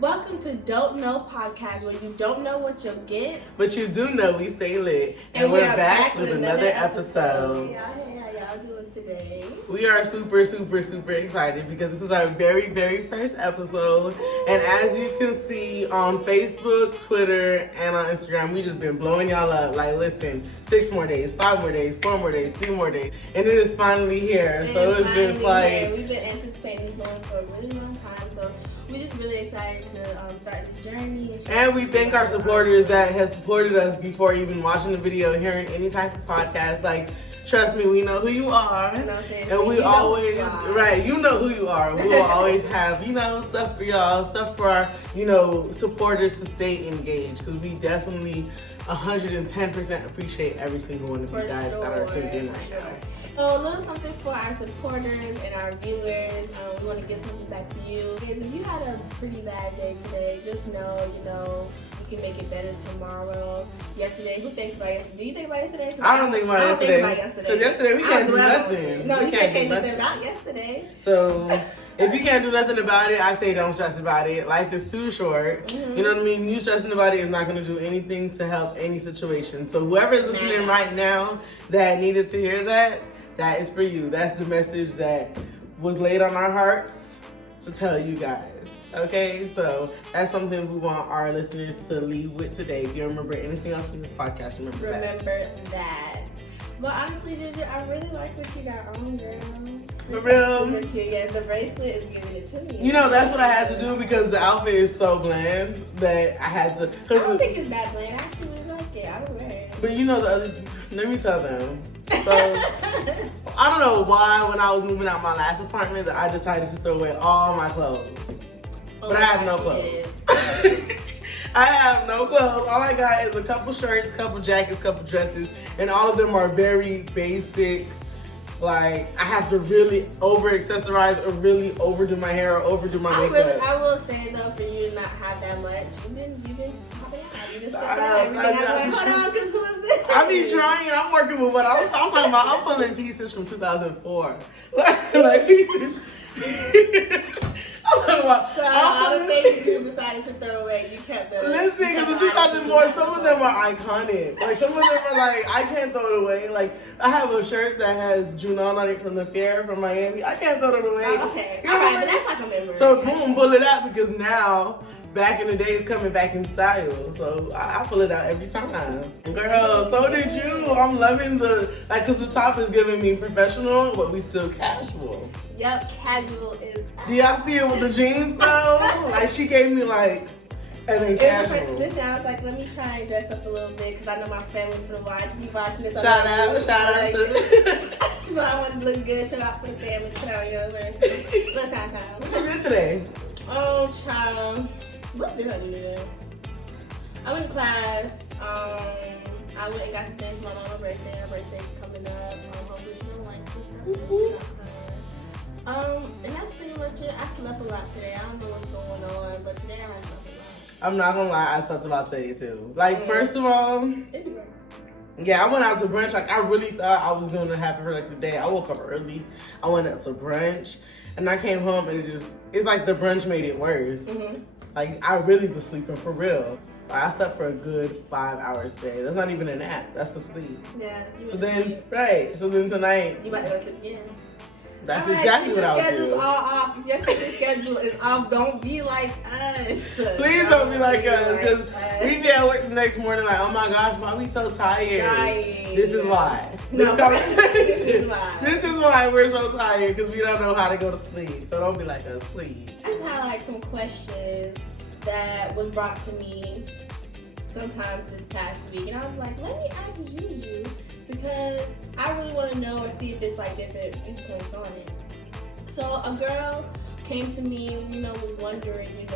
Welcome to Don't Know Podcast, where you don't know what you'll get, but you do know we stay lit. And we're back with another episode. How y'all doing today? We are super excited because this is our very first episode. And as you can see on Facebook, Twitter, and on Instagram, we just been blowing y'all up. Like, listen, 6 more days, 5 more days, 4 more days, 3 more days. And it is finally here. So it's just like... We've been anticipating this moment for a really long time. So we're just really excited to start the journey. And we thank our supporters that have supported us before even watching the video, hearing any type of podcast. Like, trust me, we know who you are. And we always, right, you know who you are. We will always have, stuff for y'all, stuff for our, supporters to stay engaged. Because we definitely 110% appreciate every single one of you guys that are tuned in right now. So a little something for our supporters and our viewers. We want to give something back to you. Guys, if you had a pretty bad day today, just know, you can make it better tomorrow. Yesterday, who thinks about yesterday? Do you think about yesterday? I don't think about yesterday. Because yesterday we can't do nothing. No, you can't change nothing about yesterday. So if you can't do nothing about it, I say don't stress about it. Life is too short. Mm-hmm. You know what I mean? You stressing about it is not going to do anything to help any situation. So whoever is listening right now that needed to hear that is for you. That's the message that was laid on our hearts to tell you guys. Okay, so that's something we want our listeners to leave with today. If you remember anything else from this podcast, remember that. But honestly, I really like what you got on, girl. For real? Super cute. Yeah, the bracelet is giving it to me. That's what I had to do because the outfit is so bland that I had to. I don't think it's that bland. I actually really like it. I would wear it. But the other, let me tell them. So, I don't know why when I was moving out my last apartment that I decided to throw away all my clothes. But I have no clothes. I have no clothes. All I got is a couple shirts, couple jackets, couple dresses, and all of them are very basic. Like, I have to really over-accessorize or really overdo my hair or overdo my makeup. I will say, though, for you to not have that much, you've been popping out. You just hold on, because who is this? I be trying. I'm working with what I'm talking about. I'm pulling pieces from 2004. like pieces. So all the things you decided to throw away, you kept them. Listen, because in 2004, some of them are iconic. Like, some of them are like, I can't throw it away. Like, I have a shirt that has Junon on it from the fair from Miami. I can't throw it away. Oh, okay. All right, but that's like a memory. So, boom, pull it out because now, back in the day, it's coming back in style. So, I pull it out every time. Girl, so did you. I'm loving because the top is giving me professional, but we still casual. Yep, casual is. Do y'all see it with the jeans though? Like, she gave me and then casual. Listen, I was like, let me try and dress up a little bit because I know my family's gonna be watching this. Shout out. So I want to look good, show out for the family, put out yours. What you did today? Oh, child. What did I do today? I went to class. I went and got some things for my mom's birthday. Her birthday's coming up. Hopefully she don't like this stuff. And that's pretty much it. I slept a lot today. I don't know what's going on, but today I slept a lot. I'm not gonna lie, I slept a lot today too. First of all, yeah, I went out to brunch. I really thought I was gonna have a productive day. I woke up early. I went out to brunch, and I came home, and it's like the brunch made it worse. Mm-hmm. I really was sleeping for real. I slept for a good 5 hours today. That's not even a nap. That's a sleep. Yeah. So then tonight. You about to go sleep again. That's exactly what I was doing. The schedule's all off. Just because the schedule is off, don't be like us. Please don't be like us, because we be at work the next morning like, oh my gosh, why are we so tired? This is why. This is why we're so tired, because we don't know how to go to sleep. So don't be like us, please. I just had some questions that was brought to me sometime this past week, and I was like, let me ask you. Because I really want to know or see if it's different viewpoints on it. So a girl came to me, was wondering,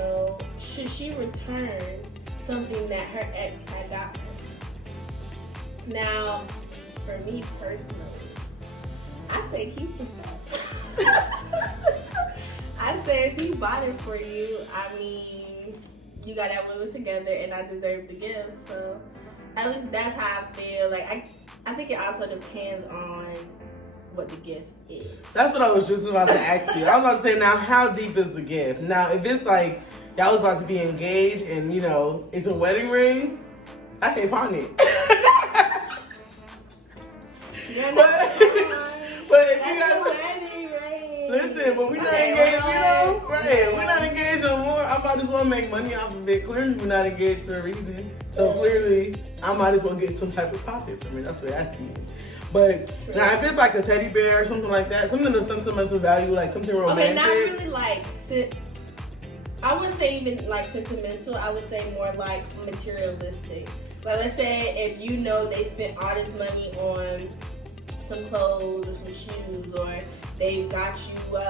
should she return something that her ex had got her? Now, for me personally, I say keep the stuff. I say if he bought it for you, you got that we was together and I deserve the gift. So at least that's how I feel. I think it also depends on what the gift is. That's what I was just about to ask you. I was about to say, now, how deep is the gift? Now, if it's y'all was about to be engaged, and you know it's a wedding ring, I say pawn it. But if you got wedding ring. Listen, but we're not engaged, you know? Right, we're not engaged no more. I might as well make money off of it. Clearly, we're not engaged for a reason. So clearly, I might as well get some type of profit from it. That's what I see. But now, if it's like a teddy bear or something like that, something of sentimental value, like something romantic. Okay, not really like I wouldn't say even like sentimental. I would say more like materialistic. Like, let's say if you know they spent all this money on some clothes or some shoes, or they got you I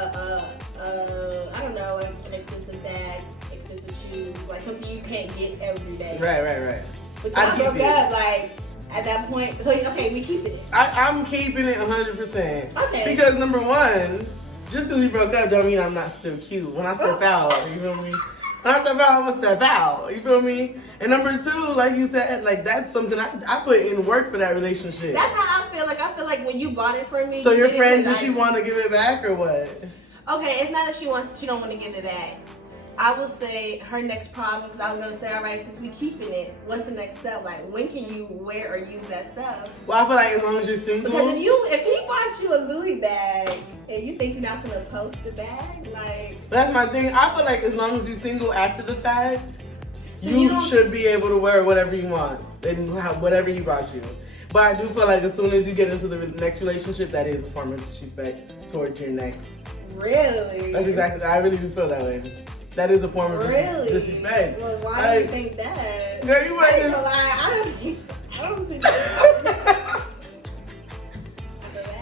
don't know, like an expensive bag, expensive shoes, like something you can't get every day. Right. But y'all broke up, like at that point. So okay, we keeping it. I'm keeping it 100%. Okay. Because number one, just because we broke up don't mean I'm not still cute. When I step out, you feel me? When I step out, I'm gonna step out. You feel me? And number two, like you said, like that's something I put in work for that relationship. That's how I feel. Like I feel like when you bought it for me. So you your did it friend, 'cause does she want to give it back or what? Okay, it's not that she don't want to give it back. I will say her next problem, because I was gonna say, all right, since we keeping it, what's the next step? Like, when can you wear or use that stuff? Well, I feel like as long as you're single. Because if he bought you a Louis bag and you think you're not gonna post the bag, like. That's my thing. I feel like as long as you're single after the fact, So you should be able to wear whatever you want and have whatever he bought you. But I do feel like as soon as you get into the next relationship, that is a form of disrespect towards your next. Really? That's exactly. I really do feel that way. That is a form of disrespect. Well, why do you think that? Girl, you might just lie. I don't think that.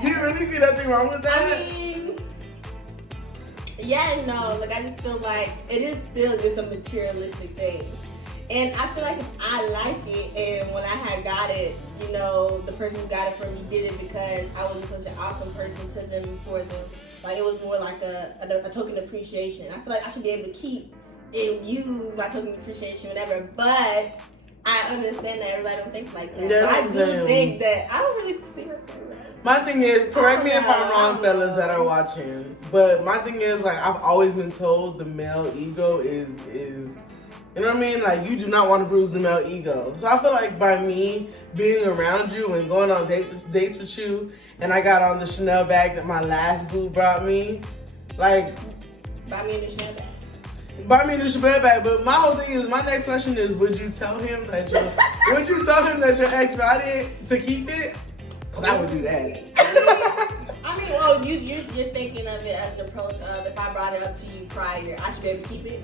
Do you really see nothing wrong with that? I mean, yeah and no. Like, I just feel like it is still just a materialistic thing. And I feel like if I like it, and when I had got it, you know, the person who got it for me did it because I was just such an awesome person to them and for them. Like, it was more like a token of appreciation. I feel like I should be able to keep and use my token of appreciation, whatever. But I understand that everybody don't think like that. Yes, but I do think that I don't really see nothing wrong. My thing is, correct me if I'm wrong, fellas that are watching, but my thing is, like, I've always been told the male ego is you know what I mean? Like, you do not want to bruise the male ego. So I feel like by me being around you and going on dates with you, and I got on the Chanel bag that my last boo brought me, like... Buy me a new Chanel bag. Buy me a new Chanel bag. But my whole thing is, my next question is, would you tell him that your ex brought it to keep it? Because I would do that. I mean, well, you're thinking of it as an approach of, if I brought it up to you prior, I should be able to keep it?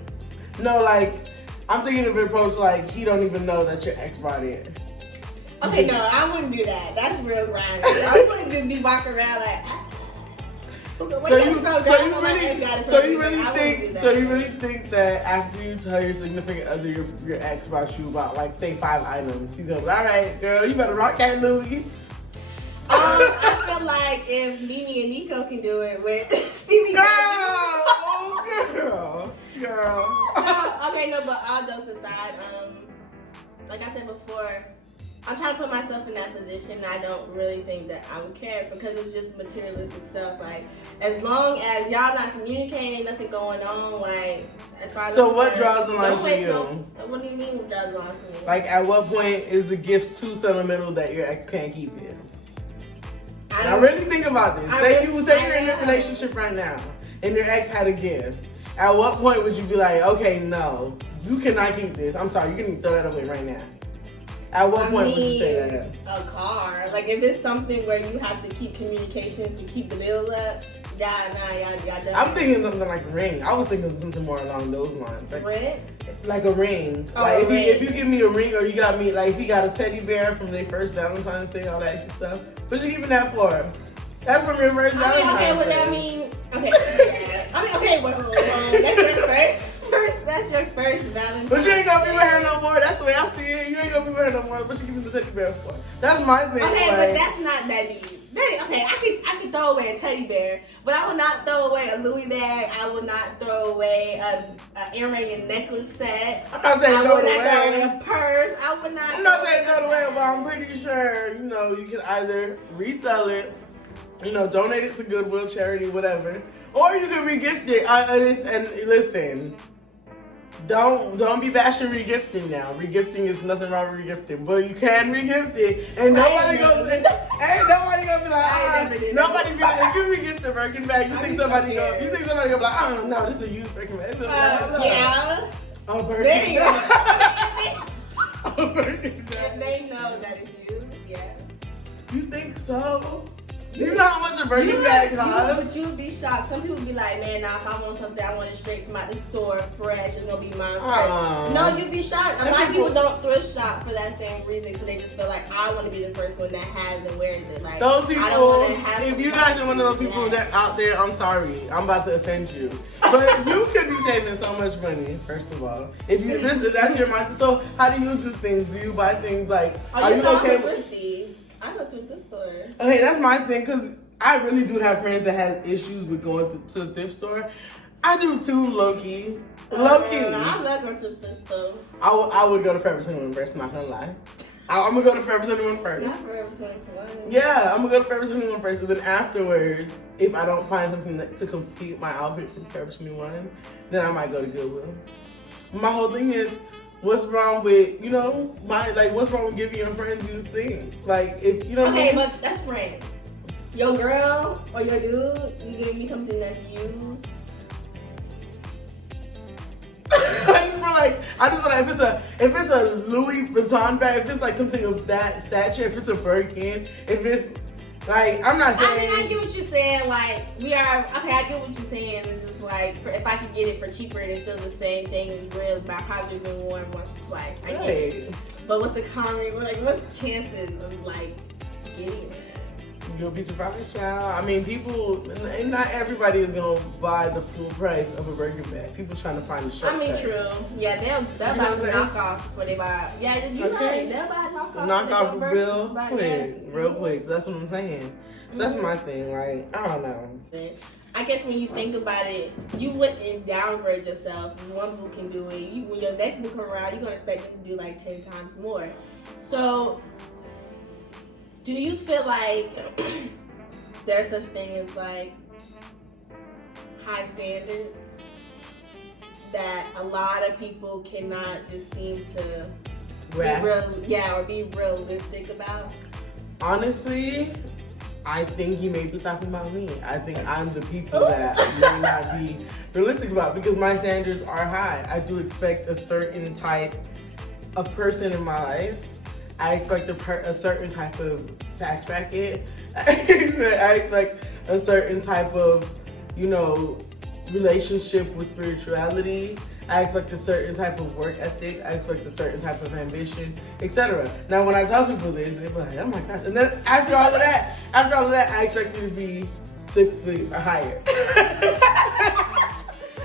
No, like... I'm thinking of an approach like he don't even know that your ex brought it. Okay, no, I wouldn't do that. That's real grimy. I wouldn't just be walking around like. So you really think that after you tell your significant other your ex brought you about like say 5 items, he's gonna be all right, girl, you better rock that Louis. I feel like if Mimi and Nico can do it with Stevie Girl. No, but all jokes aside, like I said before, I'm trying to put myself in that position. I don't really think that I would care because it's just materialistic stuff. Like, as long as y'all not communicating, nothing going on, like, as far as what draws the line for you? What do you mean what draws the line for me? Like, at what point is the gift too sentimental that your ex can't keep it? Now really think about this. Say you're in a relationship right now and your ex had a gift. At what point would you be like, okay, no, you cannot keep this. I'm sorry, you can throw that away right now. At what point would you say that? A car. Like, if it's something where you have to keep communications to keep the bills up, y'all done. I'm thinking something like a ring. I was thinking of something more along those lines. Like, Rent? Like a ring. Oh, like if you give me a ring, or you got me, like if you got a teddy bear from their first Valentine's Day, all that extra stuff. What you keeping that for? That's from your first Valentine's Day. Okay, well, that mean, okay. That's your that's your first Valentine's. But you ain't gonna be with her no more. That's the way I see it. You ain't gonna be with her no more. But you keeping the teddy bear for? That's my thing. Okay, like, but that's not that deep. Okay, I could throw away a teddy bear, but I will not throw away a Louis bag. I will not throw away a earring and necklace set. I'm not saying throw it away. I would not throw away a purse. I would not. I'm not saying throw it away, but I'm pretty sure you can either resell it, donate it to Goodwill, charity, whatever, or you can regift it. And listen, Don't be bashing regifting now. Regifting is nothing wrong with regifting, but you can regift it, and nobody goes. Ain't nobody gonna be like, nobody's gonna. If you regift the Birkin bag, you think somebody gonna be like, oh no, this is a used Birkin bag. Yeah. A Birkin There you go. bag. A Birkin If bag. they know that it's used, yeah. You think so? Do you know how much a Birkin bag costs? But you would be shocked. Some people be like, man, nah, if I want something, I want it straight from out the store, fresh. It's gonna be mine fresh. No, you'd be shocked. A lot of people don't thrift shop for that same reason, because they just feel like, I want to be the first one that has and wears it. Like, Those people, I don't want to have if you guys are one of those people that out there, I'm sorry, I'm about to offend you. But you could be saving so much money, first of all. If that's your mindset. So how do you do things? Do you buy things like, are you okay with? I go to the store. Okay, that's my thing, because I really do have friends that have issues with going to the thrift store. I do too, low-key. Low-key. I love going to the store. I would go to Forever 21 first, not gonna lie. I'm gonna go to Forever 21 first. Not Forever 21. Yeah, I'm gonna go to Forever 21 first, and then afterwards, if I don't find something to complete my outfit from Forever 21, then I might go to Goodwill. My whole thing is, what's wrong with, what's wrong with giving your friends used things? Like, if you know. Okay, but that's friends. Your girl or your dude, you give me something that's used. I just feel like if it's a Louis Vuitton bag, if it's like something of that stature, if it's a Birkin, if it's like, I'm not saying. I get what you're saying. Like, I get what you're saying. It's just like, if I could get it for cheaper and it's still the same thing as real, but I probably been worn once or twice. I get it. But what's the what's the chances of like getting that? You'll be surprised, child. I mean, people, and not everybody is gonna buy the full price of a Birkin bag. People trying to find the shortcut. I mean, true. Yeah, they'll buy some knockoffs before they buy. Yeah, you right. They'll buy knockoffs. Knockoff real quick. So that's what I'm saying. So that's my thing. Like, I don't know. I guess when you think about it, you wouldn't downgrade yourself. One boo can do it. When your next boo come around, you're gonna expect them to do like 10 times more. So, do you feel like there's such thing as like high standards that a lot of people cannot just seem to be realistic about? Honestly, I think he may be talking about me. I think I'm the people that may not be realistic about, because my standards are high. I do expect a certain type of person in my life. I expect a certain type of tax bracket. I expect a certain type of, relationship with spirituality. I expect a certain type of work ethic. I expect a certain type of ambition, etc. Now, when I tell people this, they're like, "Oh my gosh!" And then after all of that, I expect you to be 6 feet or higher.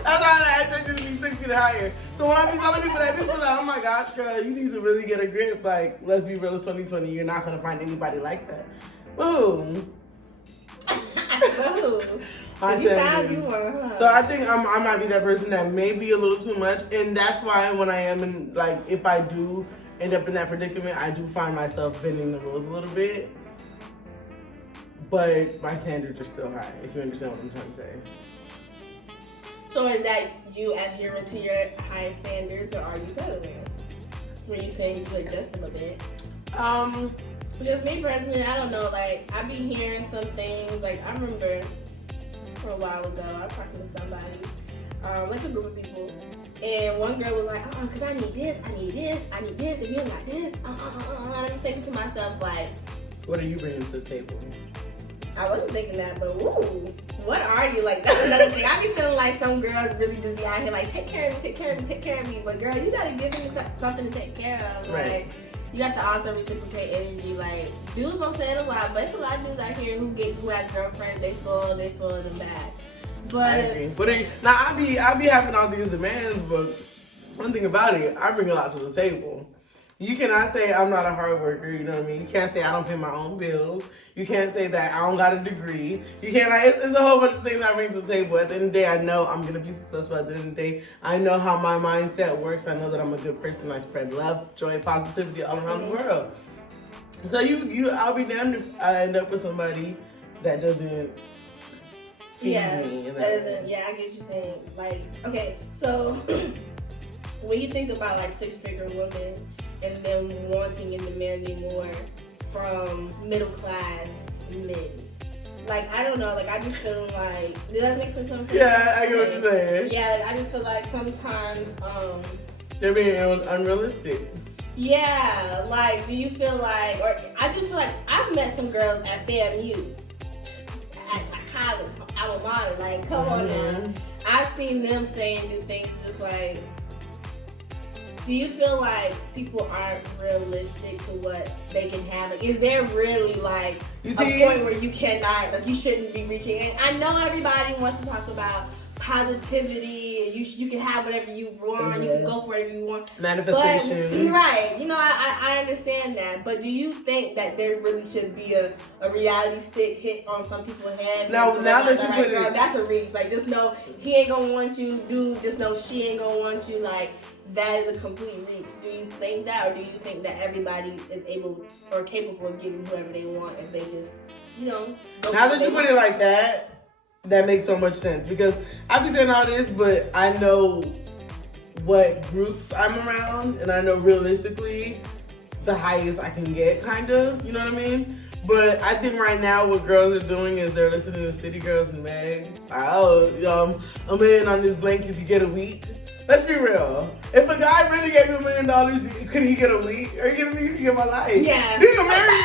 That's all I expect you to be 6 feet or higher. So when I be telling people that, people are like, "Oh my gosh, girl, you need to really get a grip." Like, let's be real, it's 2020. You're not gonna find anybody like that. Boom. So I think I might be that person that may be a little too much, and that's why when I am in, like, if I do end up in that predicament, I do find myself bending the rules a little bit, but my standards are still high, if you understand what I'm trying to say. So is that you adhering to your high standards, or are you settling? When you saying you could adjust them a bit? Because me personally, I don't know, like, I be hearing some things, like, I remember for a while ago, I was talking to somebody, like a group of people, and one girl was like, because I need this, if you ain't got this, and I'm just thinking to myself, like, what are you bringing to the table? I wasn't thinking that, but ooh, what are you? Like, that's another thing. I be feeling like some girls really just be out here like, take care of me, but girl, you gotta give me something to take care of, right. Like, you have to also reciprocate energy. Like, dudes don't say it a lot, but it's a lot of dudes out here who have girlfriends, they spoil them back. But I agree. But now I be having all these demands, but one thing about it, I bring a lot to the table. You cannot say I'm not a hard worker, you know what I mean? You can't say I don't pay my own bills. You can't say that I don't got a degree. You can't, like, it's a whole bunch of things I bring to the table. At the end of the day, I know I'm gonna be successful. At the end of the day, I know how my mindset works. I know that I'm a good person. I spread love, joy, positivity all around the world. So I'll be damned if I end up with somebody that doesn't feed me. That doesn't, I get what you're saying. Like, okay, so when you think about like 6-figure women and them wanting and demanding more from middle class men, like I don't know, like I just feel like, does that make sense? What I'm saying? Yeah, I get what you're saying. Yeah, like I just feel like sometimes they're being unrealistic. Yeah, like do you feel like, or I do feel like I've met some girls at FAMU, at my college, alma mater, like come on now. I've seen them saying do things just like, do you feel like people aren't realistic to what they can have? Like, is there really like a point where you cannot, like you shouldn't be reaching? And I know everybody wants to talk about positivity, and you can have whatever you want, you can go for whatever you want. Manifestation. But, right. You know, I understand that. But do you think that there really should be a reality stick hit on some people's head? Now that you put it, that's a reach. Like, just know he ain't gonna want you, dude. Just know she ain't gonna want you. Like, that is a complete reach. Do you think that, or do you think that everybody is able or capable of giving whoever they want if they just, you know? Now that you put it like that, that makes so much sense, because I be saying all this, but I know what groups I'm around, and I know realistically the highest I can get, kind of, you know what I mean? But I think right now what girls are doing is they're listening to City Girls and Meg. I'm in on this blanket if you get a week. Let's be real. If a guy really gave you $1 million, could he get a week? Are you kidding me? You can get my life. Yeah. You can marry me.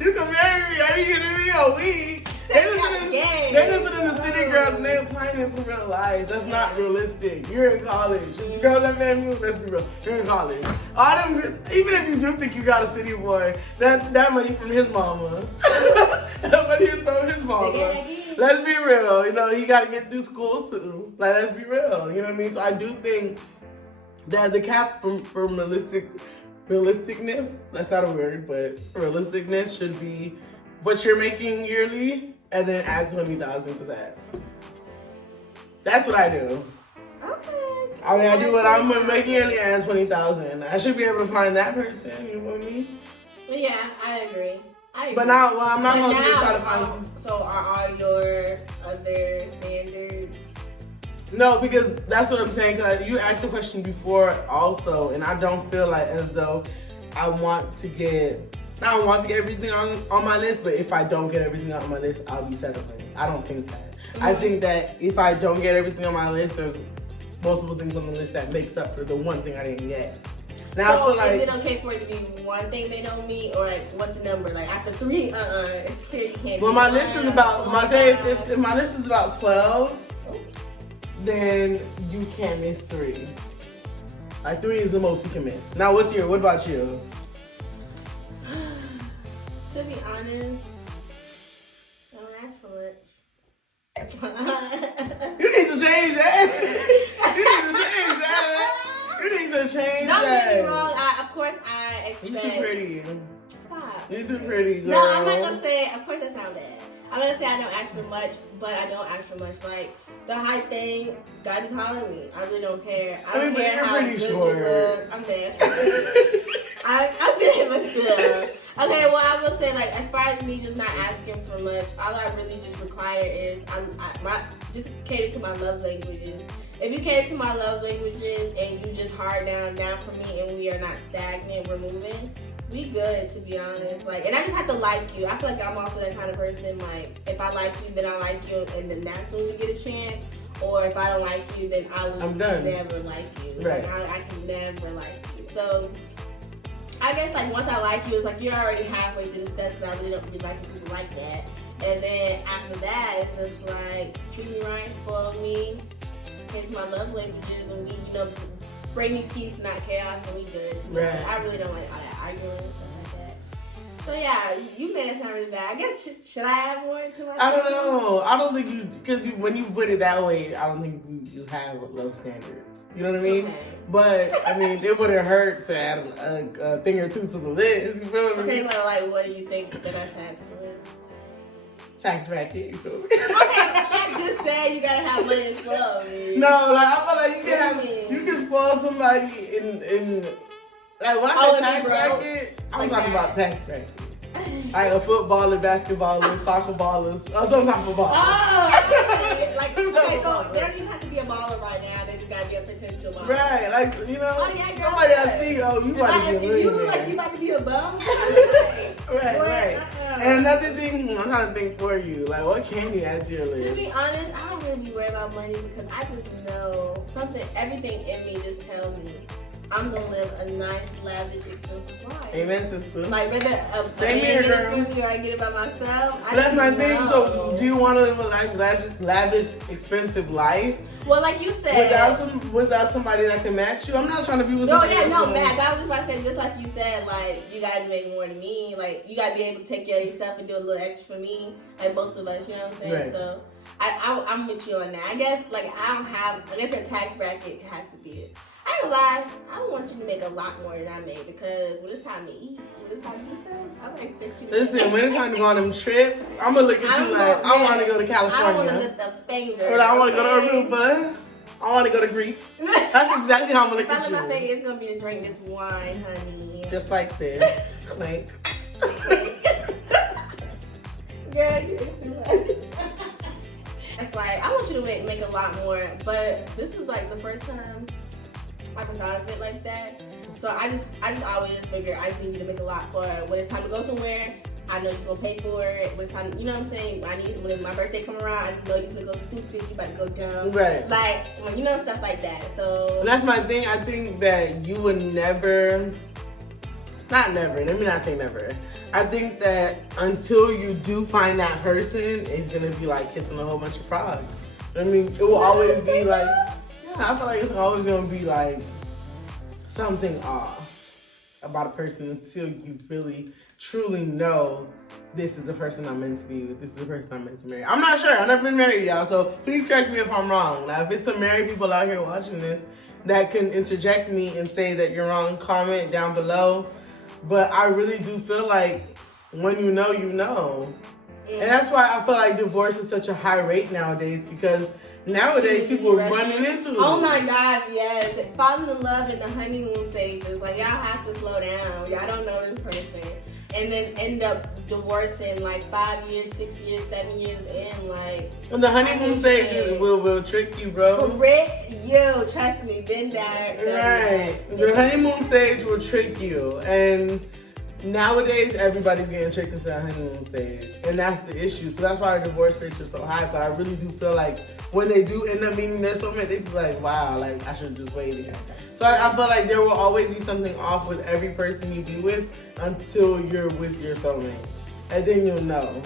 You can marry me. Are you kidding me? A week. They listening to City Girls and they're applying it to real life. That's not realistic. You're in college. Girls that family, let's be real. You're in college. All them, even if you do think you got a city boy, that money from his mama. That money is from his mama. Let's be real. You know, he got to get through school too. Like, let's be real. You know what I mean? So I do think that the cap for realisticness, that's not a word, but realisticness should be what you're making yearly, and then add 20,000 to that. That's what I do. Okay. I mean, I do what I'm making yearly and 20,000. I should be able to find that person. You know what I mean? Yeah, I agree. But now, well, I'm not going to try to find. So are all your other standards? No, because that's what I'm saying. Cause you asked a question before also, and I don't feel like as though I want to get everything on my list, but if I don't get everything on my list, I'll be settling. I don't think that. I think that if I don't get everything on my list, there's multiple things on the list that makes up for the one thing I didn't get. Now, so I feel like, is it okay for it to be one thing they don't meet, or like what's the number? Like after 3, it's clear you can't. Well, my list is about if my list is about 12, then you can't miss 3. Like 3 is the most you can miss. Now, what about you? To be honest, I don't ask for much. You need to change that. You need to change Don't that. get me wrong. Of course, I expect. You too pretty. Stop. You too pretty, girl. No, I'm not gonna say. Of course, that sounds bad. I'm gonna say I don't ask for much, but I don't ask for much. Like the height thing, gotta be taller than me. I really don't care. I don't care how good you look. I'm dead. I'm dead, but still. Okay, well, I will say, like, as far as me just not asking for much, all I really just require is just cater to my love languages. If you cater to my love languages and you just hard down for me and we are not stagnant, we're moving, we good, to be honest. Like, and I just have to like you. I feel like I'm also that kind of person. Like, if I like you, then I like you, and then that's when we get a chance. Or if I don't like you, then I will never like you. Right. Like, I can never like you. So I guess like once I like you, it's like you're already halfway through the steps. I really don't really like people like that. And then after that, it's just like treat me right, spoil me, into my love languages, and we, you know, bring me peace, not chaos, and we good. Right. I really don't like all that arguing and stuff like that. So yeah, you made it sound really bad. I guess should I add more to my? I don't know. I don't think you, because when you put it that way, I don't think you have low standards. You know what I mean? Okay. But I mean, it wouldn't hurt to add a thing or two to the list. You feel me? Okay, well, like, what do you think that I should add to the list? Tax bracket. You feel me? Okay, I just said you gotta have money to spoil me. No, like I feel like you can spoil somebody in like when I say tax bracket, I'm like talking about tax bracket. Like a footballer, basketballer, soccer ballers, or some type of baller. Oh, okay. Like, okay, so there doesn't have to be a baller right now. They just gotta be a potential mom. Right, like, you know, Oh, yeah, girl, somebody I good. see, oh, you about to be a If you look millionaire. like you about to be a bum, Right. And another thing, I'm trying to think for you, like, what can you add to your To list? be honest, I don't really be worried about money because I just know everything in me just tells me I'm gonna live a nice, lavish, expensive life. Amen, sister. Like whether a Same man here, get it girl. for me or I get it by myself. But that's my thing. So, know. do you want to live a lavish, expensive life Well, like you said, without somebody that can match you? I'm not trying to be with no, somebody else. Mac. I was just about to say, just like you said, like you gotta be making more than me. Like you gotta be able to take care of yourself and do a little extra for me, like both of us. You know what I'm saying? Right. So, I'm with you on that. I guess I guess your tax bracket has to be it. I ain't gonna lie, I don't want you to make a lot more than I made because when it's time to eat, when it's time to do stuff, I'm gonna expect you to Listen, when it's time to go on them trips, I'm gonna look at you like, I want to go to I don't want to California. lift a finger. Or I want to go okay? to Aruba. I want to go to Greece. That's exactly how I'm gonna If look I at lift my you. finger, it's gonna be to drink this wine, honey. Just like this. Clink. Girl, you're too much. It's like, I want you to make a lot more, but this is like the first time I ever thought of it like that. So I just always just figure I just need you to make a lot for when it's time to go somewhere. I know you're gonna pay for it. When it's time, you know what I'm saying? When my birthday come around, I just know you're gonna go stupid. You about to go dumb, Right. Like, you know, stuff like that. So And that's my thing. I think that you would never, not never, let me not say never. I think that until you do find that person, it's gonna be like kissing a whole bunch of frogs. I mean, it will always be like, I feel like it's always gonna be like something off about a person until you really, truly know this is the person I'm meant to be with. This is the person I'm meant to marry. I'm not sure. I've never been married, y'all. So please correct me if I'm wrong. Now, if it's some married people out here watching this that can interject me and say that you're wrong, comment down below. But I really do feel like when you know, you know. And that's why I feel like divorce is such a high rate nowadays because nowadays people are running into it. Oh my gosh, yes. Falling in love in the honeymoon stages. Like, y'all have to slow down. Y'all don't know this person. And then end up divorcing like 5 years, 6 years, 7 years in. Like, And the honeymoon stage will trick you, bro. Correct you. Trust me. Been there. Right. The honeymoon stage will trick you. And nowadays, everybody's getting tricked into that honeymoon stage. And that's the issue. So that's why our divorce rates are so high. But I really do feel like when they do end up meeting their soulmate, they be like, wow, like, I should have just waited. So I feel like there will always be something off with every person you be with until you're with your soulmate. And then you'll know.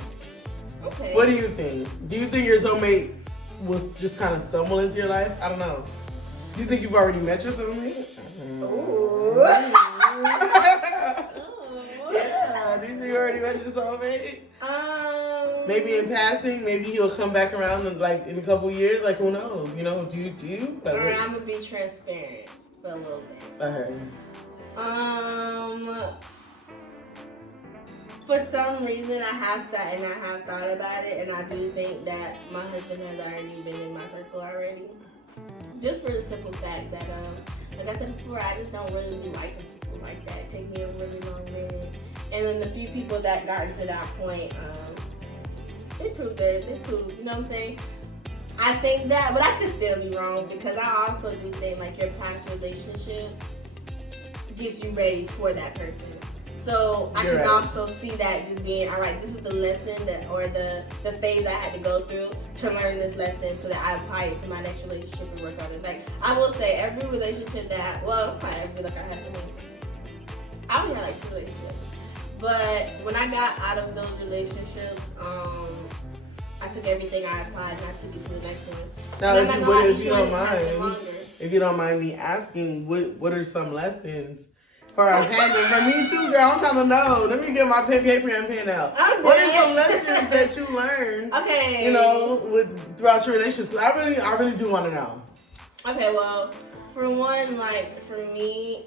Okay. What do you think? Do you think your soulmate will just kind of stumble into your life? I don't know. Do you think you've already met your soulmate? Ooh. Yeah, do you think you already met your soulmate? Maybe in passing, maybe he'll come back around in, like in a couple years. Like, who knows? You know, do you? Like, Alright, I'm gonna be transparent for a little bit. For some reason, I have sat and I have thought about it, and I do think that my husband has already been in my circle already. Just for the simple fact that, like I said before, I just don't really like people like that. It takes me a really long minute. And then the few people that got to that point, they proved, you know what I'm saying? I think that, but I could still be wrong because I also do think like your past relationships gets you ready for that person. So I can also see that just being, all right, this is the lesson that, or the phase I had to go through to learn this lesson so that I apply it to my next relationship and work on it. Like, I will say every relationship that, well, not every, like I had so many. I only had like 2 relationships. But when I got out of those relationships, I took everything I applied and I took it to the next one. Now, if you don't mind me asking, what are some lessons for our family? For me too, girl. I'm trying to know. Let me get my paper and pen out. What are some lessons that you learned? Okay. You know, throughout your relationships. I really do want to know. Okay, well, for one, like for me,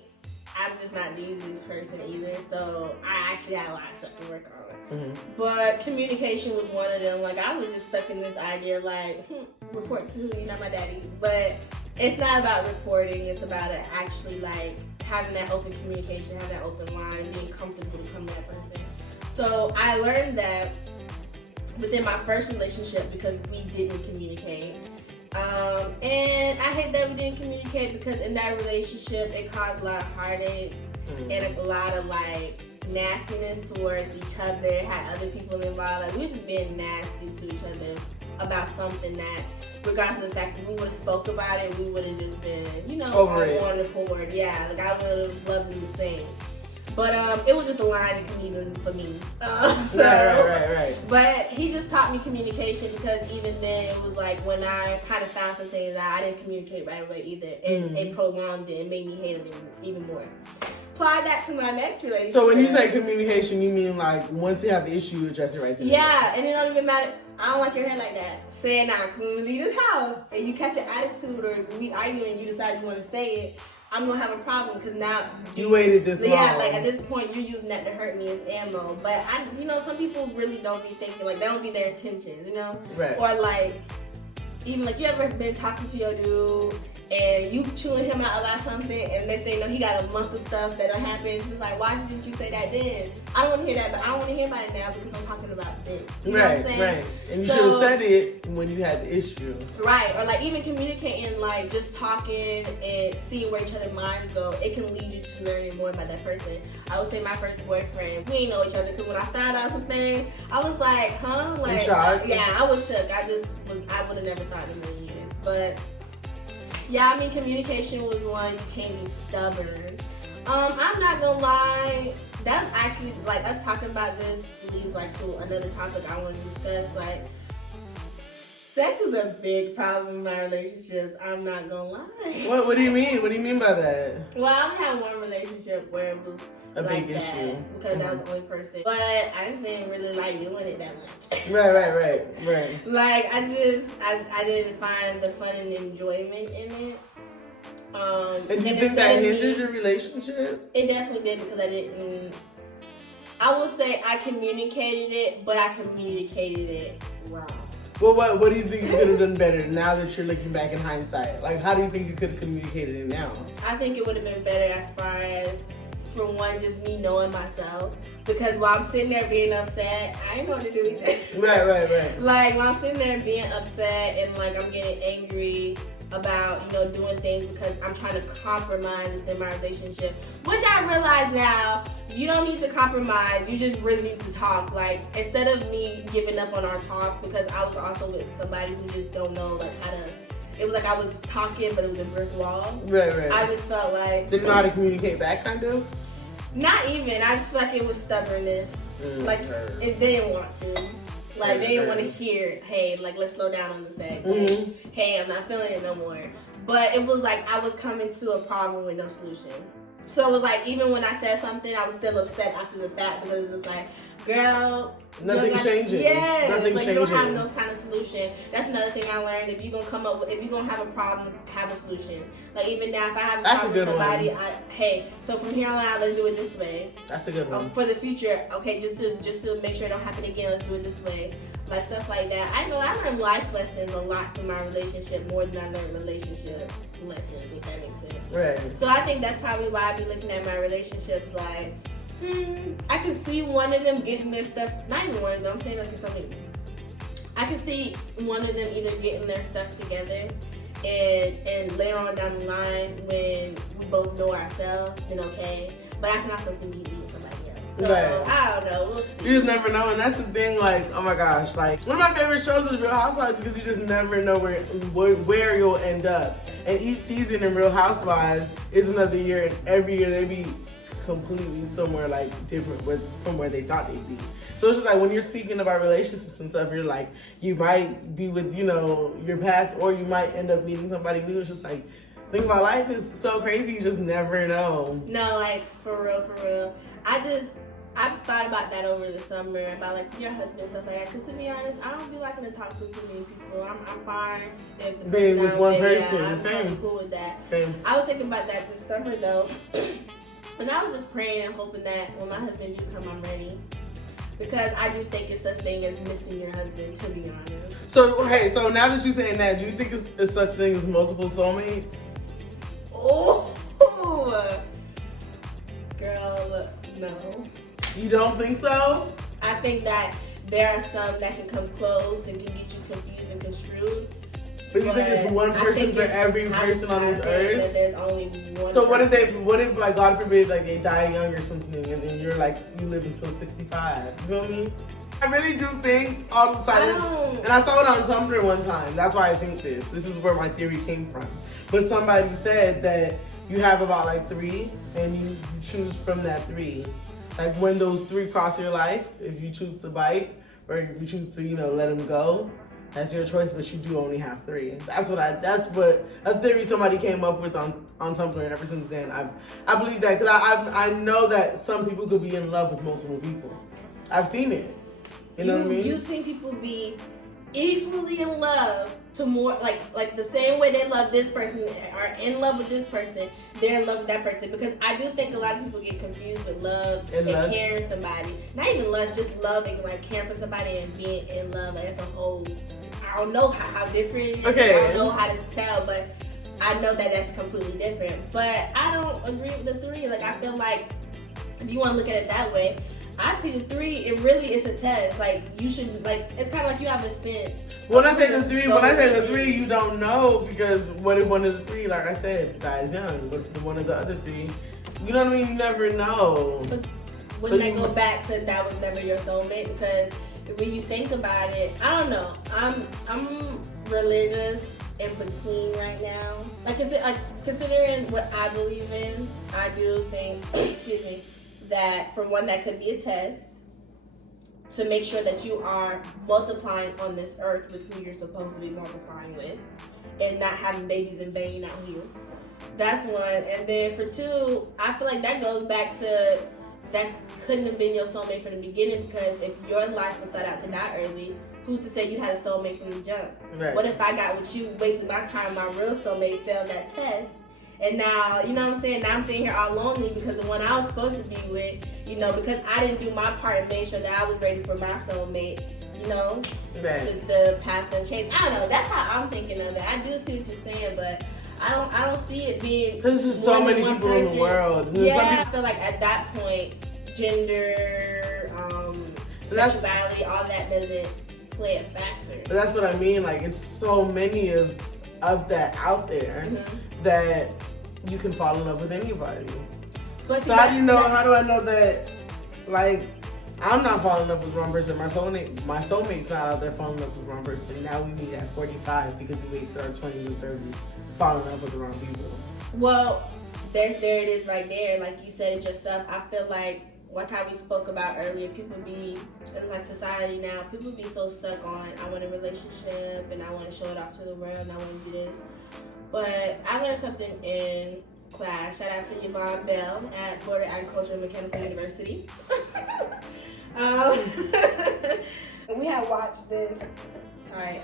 I'm just not the easiest person either, so I actually had a lot of stuff to work on. Mm-hmm. But communication was one of them. Like, I was just stuck in this idea, like, report to who? You're not my daddy. But it's not about reporting. It's about it actually, like, having that open communication, having that open line, being comfortable to come to that person. So I learned that within my first relationship, because we didn't communicate, And I hate that we didn't communicate because in that relationship it caused a lot of heartache and a lot of like nastiness towards each other. Had other people involved. Like we were just being nasty to each other about something that, regardless of the fact that we would have spoke about it, we would have just been, you know, over it. on the forward. Yeah, like I would have loved them the same. But it was just a line of comedian for me. Right. But he just taught me communication because even then it was like when I kind of found some things that I didn't communicate right away either. And it prolonged it and made me hate him even more. Apply that to my next relationship. So when you say communication, you mean like once you have the issue, you address it right there? Yeah, and it don't even matter. I don't like your hair like that. Say it now, because when we leave this house and you catch an attitude or we argue and you decide you want to say it, I'm going to have a problem because now you waited this long. Yeah, like at this point you're using that to hurt me as ammo. But you know, some people really don't be thinking, like, that don't be their intentions, you know? Right. Or like, even like, you ever been talking to your dude and you chewing him out about something and next thing you know he got a month of stuff that happened. It's just like, why didn't you say that then? I don't want to hear that, but I don't want to hear about it now because I'm talking about this. You know what I'm saying? Right. And you should have said it when you had the issue. Right. Or like even communicating, like just talking and seeing where each other's minds go, it can lead you to learning more about that person. I would say my first boyfriend, we ain't know each other because when I found out something, I was like, huh? Like, yeah, I was shook. I would have never thought in a million years. But yeah, I mean, communication was one. You can't be stubborn. I'm not gonna lie. That's actually, like, us talking about this leads like to another topic I want to discuss. Like, sex is a big problem in my relationships. I'm not gonna lie. What do you mean? What do you mean by that? Well, I only had one relationship where it was a like big that issue because that was the only person. But I just didn't really like doing it that much. Right. Like I didn't find the fun and enjoyment in it. And do you think that hindered your relationship? It definitely did because I will say I communicated it, but I communicated it wrong. Well, what do you think you could have done better now that you're looking back in hindsight? Like, how do you think you could have communicated it now? I think it would have been better as far as, for one, just me knowing myself. Because while I'm sitting there being upset, I didn't know what to do either. Right. Like, while I'm sitting there being upset and, like, I'm getting angry about, you know, doing things because I'm trying to compromise within my relationship. Which I realize now, you don't need to compromise. You just really need to talk. Like, instead of me giving up on our talk, because I was also with somebody who just don't know, like, how to... It was like I was talking, but it was a brick wall. Right. I just felt like... Didn't know how to communicate back, kind of? Not even. I just feel like it was stubbornness. Like, they didn't want to. Like, they didn't want to hear, hey, like, let's slow down on the sex. Like, hey, I'm not feeling it no more. But it was like I was coming to a problem with no solution. So it was like, even when I said something, I was still upset after the fact because it was just like, girl, nothing's changing. Yes, nothing's like changing. You don't have those kind of solution. That's another thing I learned. If you're gonna have a problem, have a solution. Like even now, if I have a problem with somebody, so from here on out, let's do it this way. That's a good one. For the future, okay, just to make sure it don't happen again, let's do it this way. Like stuff like that. I know I learned life lessons a lot from my relationship more than I learned relationship lessons. If that makes sense. Right. So I think that's probably why I be looking at my relationships like. I can see one of them getting their stuff, not even one of them, I'm saying like it's something. I can see one of them either getting their stuff together and later on down the line when we both know ourselves, then okay. But I can also see me being somebody else. So right. I don't know. We'll see. You just never know, and that's the thing, like, oh my gosh, like one of my favorite shows is Real Housewives because you just never know where you'll end up. And each season in Real Housewives is another year, and every year they be completely somewhere like different from where they thought they'd be. So it's just like when you're speaking about relationships and stuff, you're like, you might be with, you know, your past, or you might end up meeting somebody new. It's just like, think about life is so crazy, you just never know. No, like for real. I've thought about that over the summer, about like your husband and stuff like that. Because to be honest, I don't be liking to talk to too many people. I'm fine if the being with one person. Yeah, I'm Same. cool with that. Same. I was thinking about that this summer though. And I was just praying and hoping that when my husband do come, I'm ready. Because I do think it's such thing as missing your husband, to be honest. So, hey, so now that you're saying that, do you think it's such thing as multiple soulmates? Oh, girl, no. You don't think so? I think that there are some that can come close and can get you confused and construed. But you think it's one person for every person on this earth? That there's only one. So what if like God forbid like they die young or something and then you're like you live until 65? You know what I mean? I really do think all of a sudden, and I saw it on Tumblr one time. That's why I think this. This is where my theory came from. But somebody said that you have about like 3 and you choose from that 3. Like when those 3 cross your life, if you choose to bite or if you choose to, let them go, that's your choice, but you do only have 3. That's what a theory somebody came up with on Tumblr, and ever since then, I believe that because I know that some people could be in love with multiple people. I've seen it. You know what I mean? You've seen people be equally in love to more like the same way they love this person are in love with this person, they're in love with that person. Because I do think a lot of people get confused with love and caring somebody. Not even lust, just loving, like caring for somebody and being in love. Like that's a whole. I don't know how different it is. Okay. I don't know how to tell, but I know that that's completely different. But I don't agree with the 3. Like I feel like if you want to look at it that way, I see the 3. It really is a test. Like you should it's kind of like you have a sense. When I say the 3, you don't know because what if one of the 3, like I said, dies young, but one of the other 3, you know what I mean? You never know. But wouldn't that go back to that was never your soulmate? Because when you think about it, I don't know. I'm religious in between right now. Like considering what I believe in, I do think, excuse me, that for one that could be a test to make sure that you are multiplying on this earth with who you're supposed to be multiplying with and not having babies in vain out here. That's one. And then for 2, I feel like that goes back to that couldn't have been your soulmate from the beginning, because if your life was set out to die early, who's to say you had a soulmate from the jump? Right. What if I got with you, wasted my time, my real soulmate failed that test, and now, you know what I'm saying, now I'm sitting here all lonely because the one I was supposed to be with, because I didn't do my part and made sure that I was ready for my soulmate, right. the path done changed. I don't know, that's how I'm thinking of it. I do see what you're saying, but I don't see it being. There's just so many people in the world. Yeah, I feel like at that point, gender, sexuality, all that doesn't play a factor. But that's what I mean. Like it's so many of that out there that you can fall in love with anybody. But so how do I know that? Like I'm not falling in love with one person. My soulmate's not out there falling in love with one person. Now we meet at 45 because we wasted our 20s and 30s falling in love with the wrong people. Well, there it is right there. Like you said it yourself. I feel like what how we spoke about earlier, it's like society now, people be so stuck on I want a relationship and I want to show it off to the world and I want to do this. But I learned something in class. Shout out to Yvonne Bell at Florida Agricultural and Mechanical University. We had watched this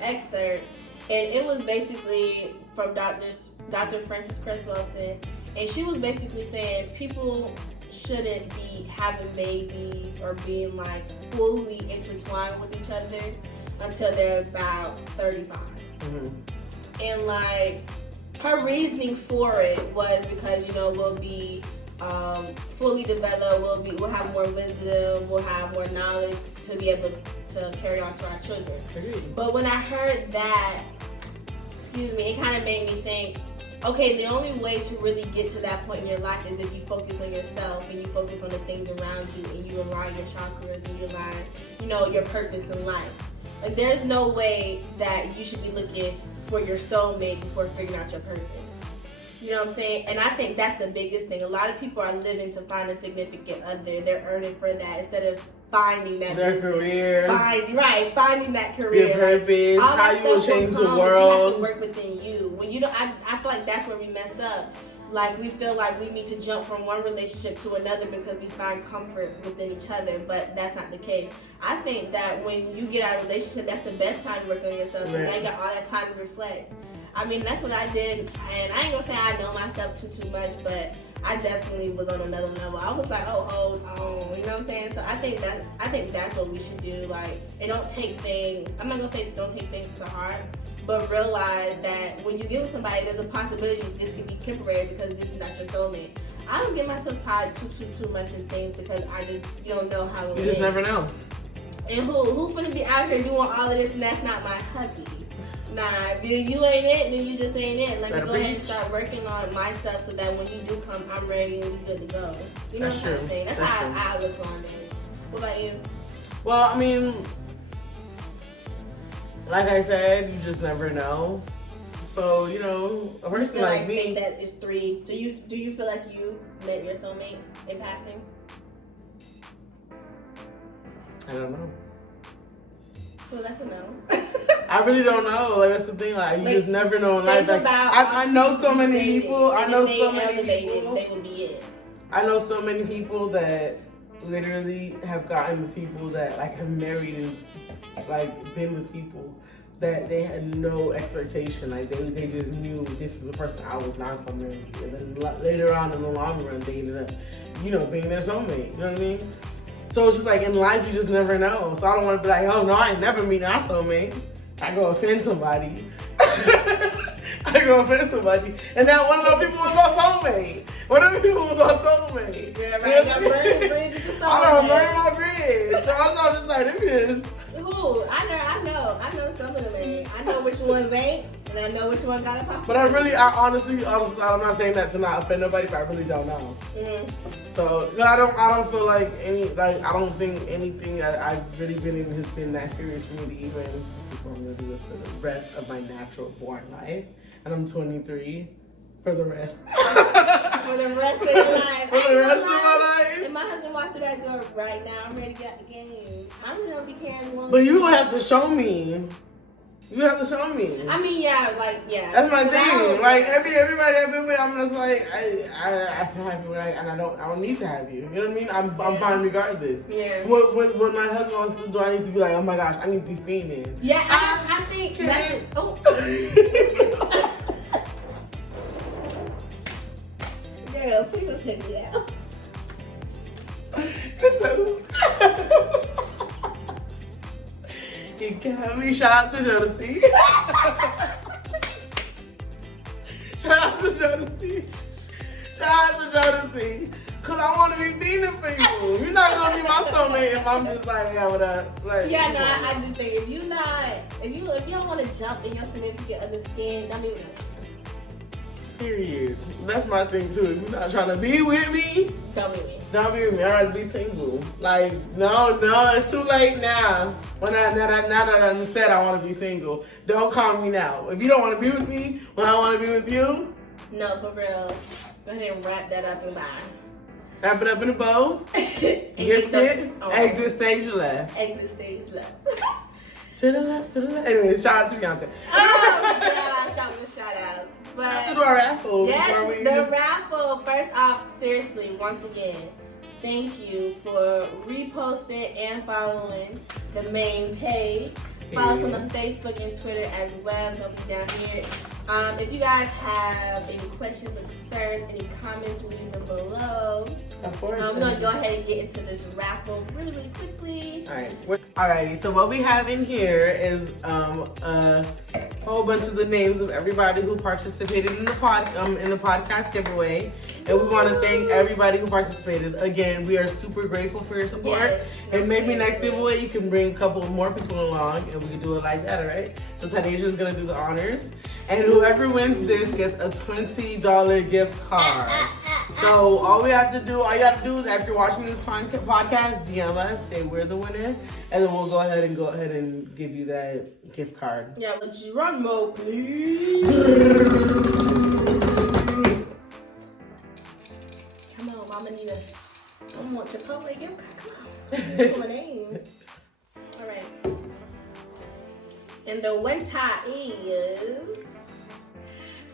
excerpt, and it was basically from Dr. Frances Cress Welsing, and she was basically saying people shouldn't be having babies or being like fully intertwined with each other until they're about 35. And like her reasoning for it was because we'll be fully developed, we'll have more wisdom, we'll have more knowledge to be able to carry on to our children. But when I heard that, it kind of made me think, okay, the only way to really get to that point in your life is if you focus on yourself and you focus on the things around you and you align your chakras and you align, your purpose in life. Like there's no way that you should be looking for your soulmate before figuring out your purpose. You know what I'm saying? And I think that's the biggest thing. A lot of people are living to find a significant other. They're earning for that instead of finding that their business. Career. Finding that career. Your purpose, how you will change the world. You have to work within you. When you don't, I feel like that's where we mess up. Like we feel like we need to jump from one relationship to another because we find comfort within each other, but that's not the case. I think that when you get out of a relationship, that's the best time to work on yourself. And now you got all that time to reflect. I mean, that's what I did, and I ain't gonna say I know myself too much, but I definitely was on another level. I was like, oh, hold on, you know what I'm saying? So I think that's what we should do. Like, and don't take things. I'm not gonna say don't take things to heart, but realize that when you get with somebody, there's a possibility this could be temporary because this is not your soulmate. I don't get myself tied too much in things because you don't know how it You just never know. And who finna be out here doing all of this and that's not my hubby? Nah, if you ain't it, then you just ain't it. Let me Better go ahead and preach. start working on myself so that when you do come, I'm ready and we good to go. You know That's what I'm true. saying? That's That's how true. I look on it. What about you? Well, I mean, like I said, you just never know. So, you know, a You person feel like me. think that it's 3. So do you feel like you met your soulmate in passing? I don't know. So that's a no. I really don't know. Like, that's the thing. Like, you Like, just never know in life. Think Like, about I know so many dated, people. I and know if they so many elevated, people. They would be it. I know so many people that literally have gotten with people that like have married and like been with people that they had no expectation. Like they just knew this is the person I was not gonna marry. And then later on in the long run, they ended up, you know, being their soulmate. You know what I mean? So it's just like in life, you just never know. So I don't want to be like, oh no, I ain't never meet my soulmate. I go offend somebody. I go offend somebody. And now one of those people was my soulmate. One of the people was my soulmate. Yeah, right. Now burn bridge with your I don't soulmate. burn my bridge. So I was just like, look at this. Ooh, I know some of them ain't. I know which ones ain't, and I know which ones got a pop. But I honestly, I'm not saying that to not offend nobody, but I really don't know. Mm-hmm. So I don't feel like I don't think anything that I've really been in has been that serious for me to even just want to do it for the rest of my natural born life. And I'm 23 for the rest. For the rest of your life. For the rest of my life. If my husband walked through that door right now, I'm ready to get the game. I'm really gonna be carrying one. But you would have to show me. You have to show me. I mean, yeah. That's my But I thing. don't- Like everybody I've been with, I'm just like I can have you, right? And I don't need to have you. You know what I mean? I'm fine regardless. Yeah. What my husband wants to do, I need to be like, oh my gosh, I need to be feminine. Yeah, I think that's it. Oh. Girl, please don't take me out. You got me. Shout out to Jodeci. Shout out to Jodeci. Shout out to Jodeci. Cause I want to be feeling for you. You're not gonna be my soulmate if I'm just like, yeah, what up? Like, Yeah, no, I do think if you don't want to jump in your significant other's skin, don't be with them. Period. That's my thing too. If you're not trying to be with me, Don't be with me. don't be with me. I'd rather be single. Like, no, it's too late now. Now that I said I want to be single, don't call me now. If you don't want to be with me when I want to be with you, No, for real. Go ahead and wrap that up and bye. wrap it up in a bow, gift it, exit stage left. Exit stage left. To the left, to the left. Anyway, shout out to Beyonce. Oh my gosh, that was a shout out. Let's do But our raffle. yes, before we- the raffle. First off, seriously, once again, thank you for reposting and following the main page. Follow us on the Facebook and Twitter as well. It's gonna be down here. If you guys have any questions or concerns, any comments, leave them below. Of course. We're gonna go ahead and get into this raffle really, really quickly. Alrighty, so what we have in here is a whole bunch of the names of everybody who participated in the podcast giveaway, and we want to thank everybody who participated. Again, we are super grateful for your support. Yes, And maybe next seriously. giveaway you can bring a couple more people along, and we can do it like that, alright? So Tanisha is gonna do the honors, and whoever wins this gets a $20 gift card. So all you have to do is after watching this podcast, DM us, say we're the winner, and then we'll go ahead and give you that gift card. Yeah, but Geronimo, please. Come on, Mama Nita. I want Chipotle gift card. Come on. Give me my name. All right. And the winner is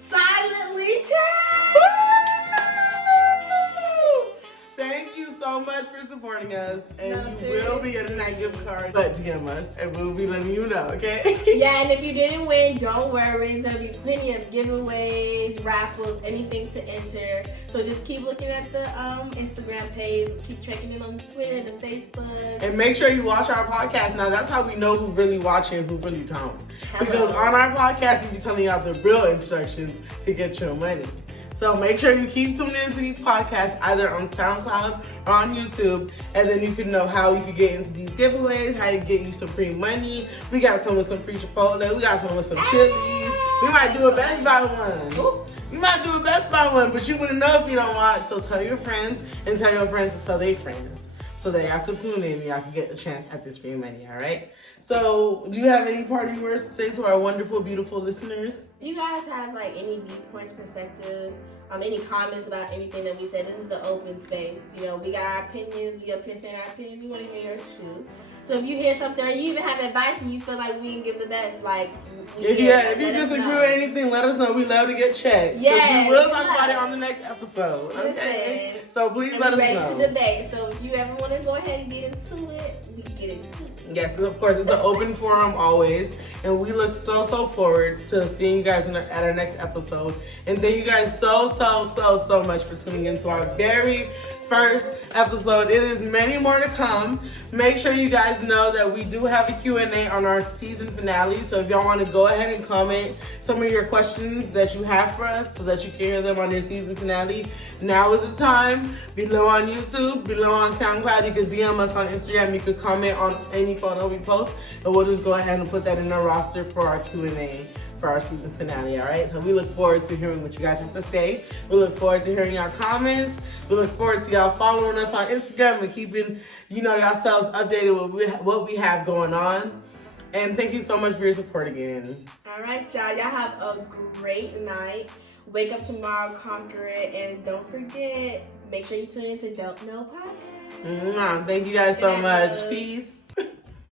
Silently Ted. Thank you so much for supporting us, and No, you seriously. will be getting that gift card. But DM us, and we'll be letting you know, okay? Yeah, and if you didn't win, don't worry. There's gonna be plenty of giveaways, raffles, anything to enter. So just keep looking at the Instagram page, keep checking in on the Twitter, the Facebook. And make sure you watch our podcast. Now, that's how we know who really watching and who really don't. Hello. Because on our podcast, we be telling you out the real instructions to get your money. So make sure you keep tuning into these podcasts either on SoundCloud or on YouTube, and then you can know how you can get into these giveaways, how you get you some free money. We got some with some free Chipotle. We got some with some Chili's. We might do a Best Buy one. We might do a Best Buy one, but you wouldn't know if you don't watch. So tell your friends and tell your friends to tell their friends, so that y'all can tune in and y'all can get a chance at this free money, all right? So, do you have any parting words to say to our wonderful, beautiful listeners? You guys have like any viewpoints, perspectives, any comments about anything that we said? This is the open space. You know, we got our opinions. We up here saying our opinions. We want to hear your shoes. So if you hear something or you even have advice and you feel like we didn't give the best, like if you disagree with anything, let us know. We love to get checked. Yeah, we will talk about it on the next episode. Okay. Listen, so please let us know. Ready to debate. So if you ever want to go ahead and get into it, we can get into it. Yes, of course. It's an open forum always, and we look so forward to seeing you guys at our next episode. And thank you guys so much for tuning into our very first episode. It is many more to come. Make sure you guys know that we do have a Q&A on our season finale. So if y'all want to go ahead and comment some of your questions that you have for us so that you can hear them on your season finale, now is the time. Below on YouTube, below on SoundCloud, you can DM us on Instagram. You could comment on any photo we post, and we'll just go ahead and put that in our roster for our Q&A for our season finale, all right? So we look forward to hearing what you guys have to say. We look forward to hearing y'all comments. We look forward to y'all following us on Instagram and keeping, yourselves updated with what we have going on. And thank you so much for your support again. All right, y'all. Y'all have a great night. Wake up tomorrow, conquer it, and don't forget, make sure you tune in to Dope Know Podcast. Thank you guys so much. Peace.